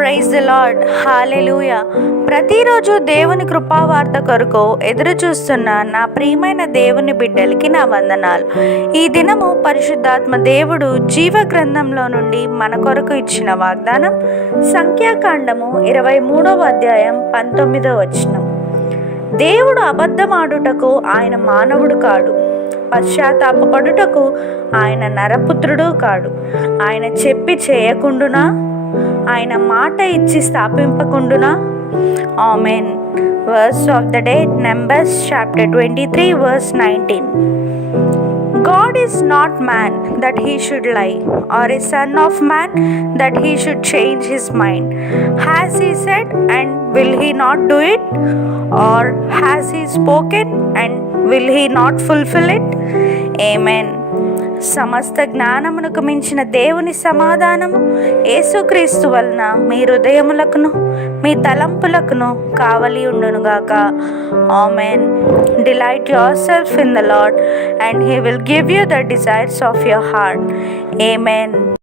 Praise the lord. హల్లెలూయా. ప్రతిరోజు దేవుని కృపావార్త కొరకు ఎదురు చూస్తున్న నా ప్రియమైన దేవుని బిడ్డలకి నా వందనాలు. ఈ దినము పరిశుద్ధాత్మ దేవుడు జీవ గ్రంథంలో నుండి మన కొరకు ఇచ్చిన వాగ్దానం సంఖ్యాకాండము 23వ అధ్యాయం 19వ వచనం. దేవుడు అబద్ధమాడుటకు ఆయన మానవుడు కాడు, పశ్చాత్తాపపడుటకు ఆయన నరపుత్రుడు కాడు. ఆయన చెప్పి చేయకుండునా, ఆయన మాట ఇచ్చి స్థాపింపకుండునా. Amen. Verse of the day, Numbers chapter 23 verse 19. God is not man that he should lie, or a son of man that he should change his mind. Has he said, and will he not do it? Or has he spoken, and will he not fulfill it? Amen. సమస్త జ్ఞానమునకు మించిన దేవుని సమాధానము యేసుక్రీస్తు వలన మీ హృదయములకును మీ తలంపులకును కావలి ఉండునుగాక. Amen. Delight your self in the lord and he will give you the desires of your heart. Amen.